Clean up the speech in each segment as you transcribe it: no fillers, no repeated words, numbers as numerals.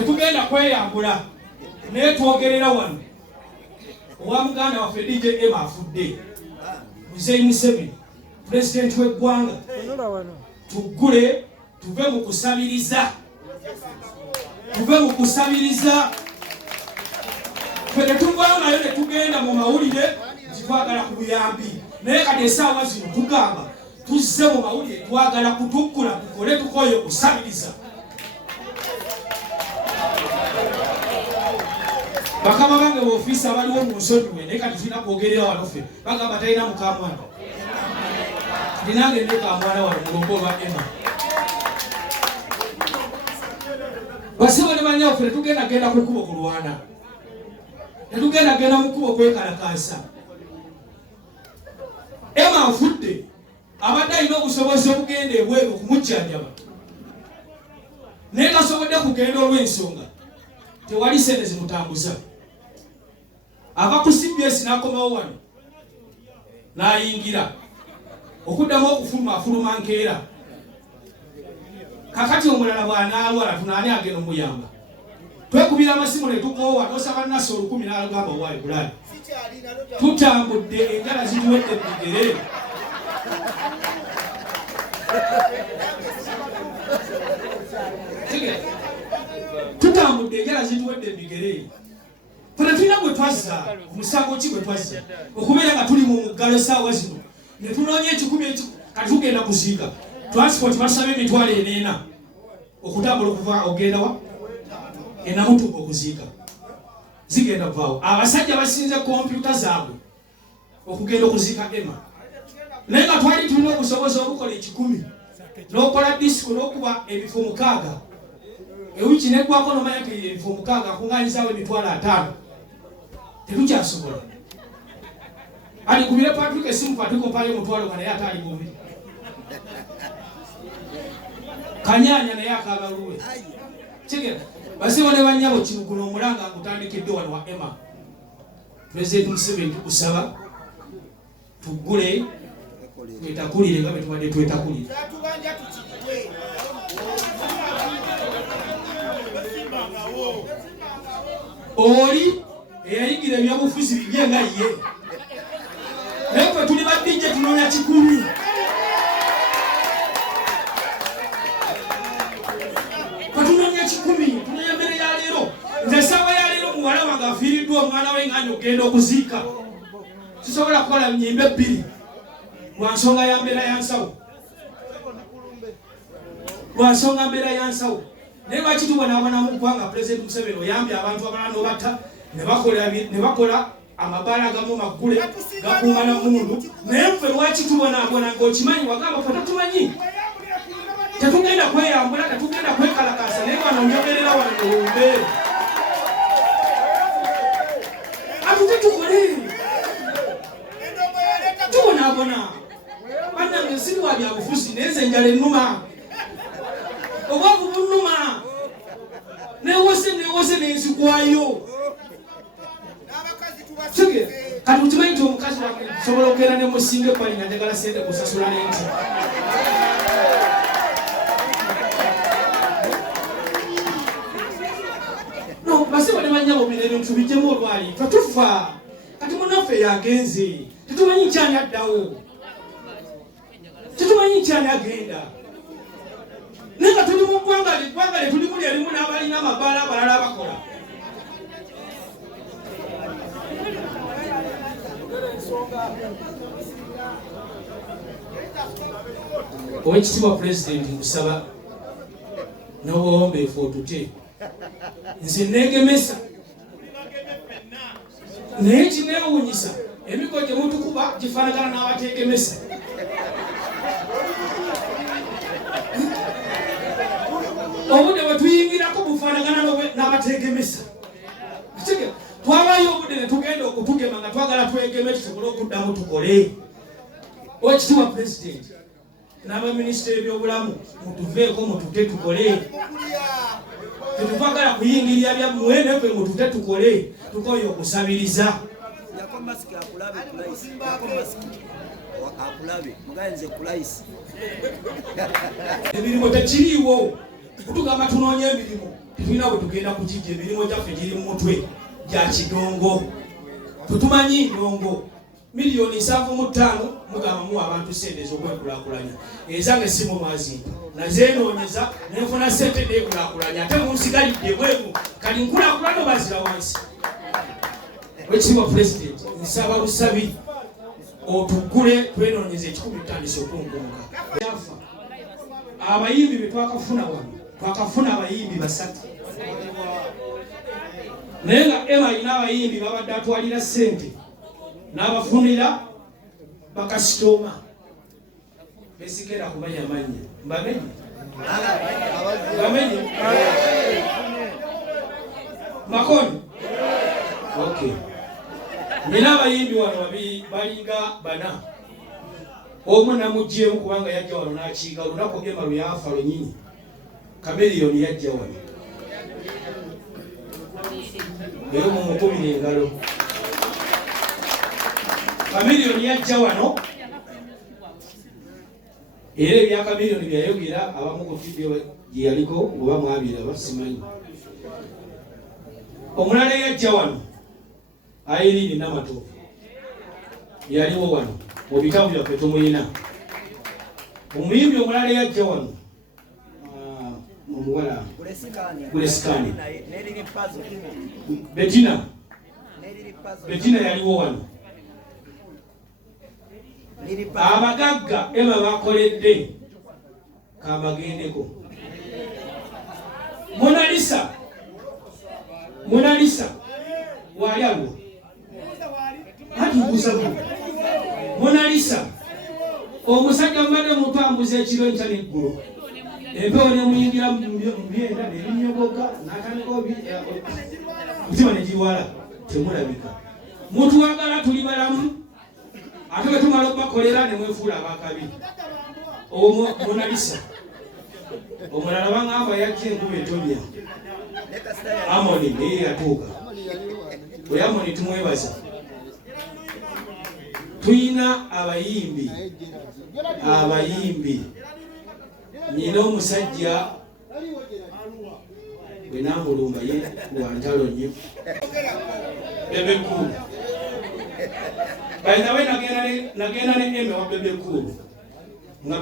tetugenda kweyambula naye twogerera wano owa muganda waffe DJ Emma afudde Muzeeyi Museveni pulezidenti w'eggwanga tuggule tuve mu kusabiriza ffe tetuvaayo nayo ne tugenda mu mawulire twagala ku buyambi naye kati essaawa zino tugamba tuzze mu mawulire twagala kutuggula tukole tukoye okusabiriza. Bakama bange b'ofiisi abaliwo mu nsonyiwe naye kati tulina kwogerera wano ffe bagamba talina mukamwana ndinange nekamwana wano mulongo olwa Emma basibo ne banyawo ffe tetugenda ku kkubo kulwana tetugenda mu kkubo kwekalakaasa. Emma afudde abadde alina obusobozi obugenda ebweru okumujjanjaba naye tasobodde kugenda olw'ensonga tewali sente zimutambuza. Ava ku CBS n'akomawo wano n'ayingira okuddamu okufuluma nkeera. Kakati omulala bw'anaalwala tunaani agenda omuyamba twekubira amasimu ne tukowa n'osaba Nassolo 10 n'agamba owaayi bulaani tutambudde enjala zituwedde ebigere. Tutambudde enjala zituwedde ebigere. Funa tulina bwe twazza omusango ki bwe twazza okubeera nga tuli mu muggalo essaawa zino ne tunoonya ekikumi kati tugenda kuziika transport basaba emitwalo 4 okutambula okuva ogenda wa enamutuuka okuziika zigenda kuvaawo. Abasajja basinze kompyuta zaabwe okugenda okuziika Emma naye nga twali tulina obusobozi obukola 10 n'okola disiko n'okuba ebifo 6 ewiki neggwako nomanya nti ebifo 6 akungaanyizaawo emitwalo 5 tetukyasobola. Alikubire Patrick esimu Patrick mpayo mutwalo naye ate ali bubi kanyanya naye akabaluwe kigera basibo ne banyabo kino guno omulanga ngutandikidde wano wa Emma. Pulezidenti Museveni tukusaba tuggule twetakulire nga bwe tubadde twetakulire. Oli eyayigira ebyobufuzi bibye nga ye naye ffe tuli badijje tunoonya 10 tunoonya 10 tunoonya mmere ya leero. Nze essaawa ya leero muwala wange afiiriddwa omwana we ng'anya okugenda okuziika sisobola kukola nnyimba 2 lwa nsonga ya mbeera ya nsawo naye lwaki tubonaabona mu ggwanga Pulezidenti Museveni oyambye abantu abalala n'obatta ne bakola amabaala agamu maggule gakuumana mundu naye ffe lwaki tubonaabona ng'okimanyi wagamba ffe tatumanyi tetugenda kweyambula tetugenda kwekalakaasa naye wano njogerera wano olumbe atute tukole tubonaabona bannange siriwa bya bufuzi naye nze enjala ennuma obwavu bunnuma newose nenzigwayo kati ukimanyi nti omukazi sobola okugenda ne musinga ebbali nga njagala sente kusasula nenti no basiba ne banyabo bino ebintu bijjemu olwali twatufa kati munaffe yagenze tetumanyi nkyani addawo tetumanyi nkyani agenda naye nga tuli mu ggwanga tulimu lyerimu n'abalina amabaala abalala abakola. Owekitiibwa Pulezidenti nkusaba n'obuwombeefu otute nze neegemesa naye kineewuunyisa emiko gye mutukuba gifaanagana n'abateegemesa. Obudde bwe tuyingirako bufaanagana n'abateegemesa. Twabayo obudde ne tugenda okutugema nga twagala twegeme tusobole okuddamu tukole. Owekitiibwa Pulezidenti n'abaminisita ebyobulamu mutuveeko mutute tukole. Tetwagala kuyingirira byammwe naye ffe mutute tukole tukoye okusabiriza. Emirimu tekiriiwo kutugamba tunoonye emirimu tulina bwe tugenda kugijja emirimu gyaffe giri mu mutwe gya kidongo tutumanyi ndongo miliyoni 7.5 mugamba muwa abantu sente ez'okwekulaakulanya ezange simu mwazimpa nazenoonyeza nenfuna sente nekulaakulanya ate munsigalidde bwemu kali nkulaakulana bazira wansi wekitiibwa pulezidenti nsaba busabi otugule twenoonyeza ekikumi tutandise okunkunga yafa abayimbi be twakafuna wano twakafuna abayimbi 3 naye nga ema alina abayimbi babadde atwalira sente n'abafunira bakasitoma besigera kumanya manya mbamenye makoni okay nina abayimbi wano babiri balinga 4 omu namuggyemu kubanga yajja wano n'akiika olunaku ema lwe yafa lwenyini Kamiliyoni yajja wano eyo mumukubira engalo Kamiliyoni yajja wano era ebya Kamiliyoni byayogera abamu ku video gye yaliko oba mwabiraba simanyi omulala yajja wano Irene Namatovu yaliwo wano mu bitabu byaffe tumulina omuyimbi omulala yajja wano omuwala Guleskani Betina yaliwo wano abagagga ema bakoledde kabagendeko Mona Lisa waliwo atubuza Mona Lisa omusajja mbadde mutambuza ekiro nkya n'eggulu empewo nemuyingira mu byenda nebinyogoga n'atandika mutima negiwala temulabika mutwagala tuli balamu ate bwe tumala okubakolera ne mwefuula abakabi Mona Lisa omulala baŋŋamba yajja enkuba etonnya Amoni naye yatuuka we Amoni tumwebaza tuyina abayimbi nina omusajja bwe namulumba ye wantalo nnyo Bebe Cool bainawe nagenda ne Eme wa Bebe Cool nga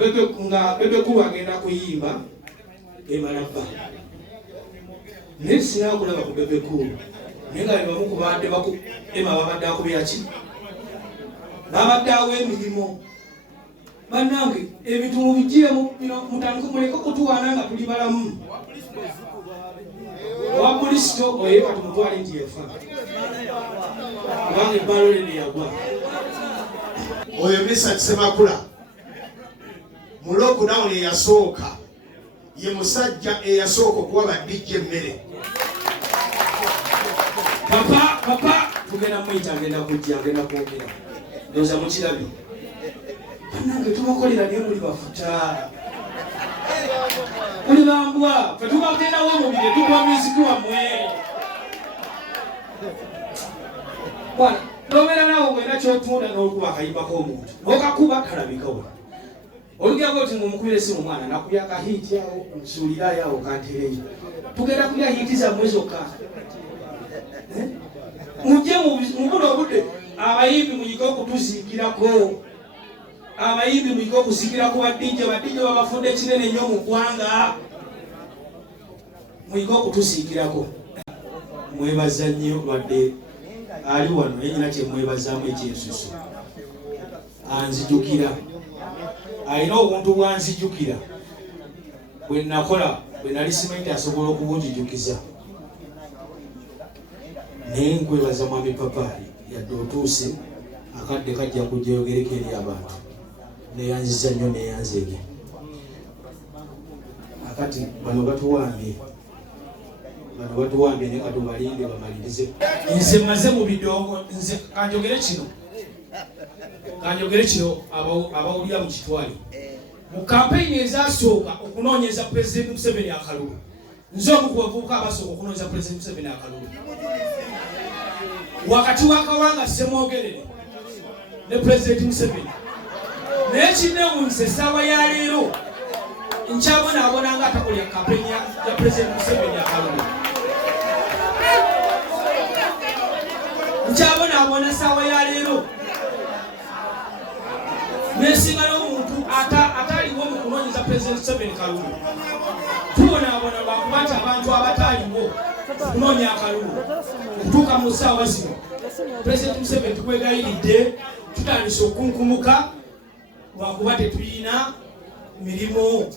Bebe Cool agenda kuyimba emalabba naye sinakulaba ku Bebe Cool naye nga bebamu ku badde Ema babadde akubira ki babadde awo emirimu bannange ebintu mubijjire mutandika muleke kutuwaana nga tuli balamu owa Bulisito oyo kati mutwale nti yafa kubanga ebbaalo lye yagwa oyo Mr. Semakula mu lockdown eyasooka ye musajja eyasooka okuwa badijja emmere papa tugenda mwita agenda kujja agenda kwogera ndoza mukirabye bannange tubakolera naye muli bafuta muli bambwa fe tubagendawo omubiri tukuba miziki wammwe nobeera naawe gwena kyotunda n'olukuba akayimbako omuntu n'okakuba kalabikawo olugerago oti ng'omukubira esimu mwana nakubya akahiiti awo nsuulirayo awo kantereyo tugenda kulya hiiti zammwe zokka mujje mu buno obudde abayimbi muyige okutuziikirako abayimbi muyige okuziikirako badijje babafudde kinene nnyo mu ggwanga muyige okutuziikirako mwebaza nnyo lwadde ali wano naye nyina kyemwebazaamu ekyensusu anzijukira alina obuntu bwanzijukira bwe nakola bwe nali simanyi asobola okubunjijukiza naye nkwebaza mwami papaali yadde otuuse akadde kajja kujja yogereko eri abantu neyanziza nnyo neyanzege akati bano batuwambye ne katubalinde bamalirize nze maze mu bidongo nze kanjogere kino abawulira mu kitwale mu kampeyini ezasooka okunoonyeza Pulezidenti Museveni akalulu nze omu ku bavubuka abasooka okunoonyeza Pulezidenti Museveni akalulu wakati wa Kawanga Ssemwogerere ne Pulezidenti Museveni naye kinewunsa essaawa ya leero nkyabona nga atakolya kampeni ya President Museveni akalulu. Nkyabona saawa ya leero nesinga n'omuntu ataliwo mu kunoonyeza President Museveni kalulu. Tubonabona lwakuba nti abantu abataliwo kunoonya akalulu okutuuka mu ssaawa zino President Museveni tukwegayiridde tutandise okukunkumuka lwakuba tetulina mirimu.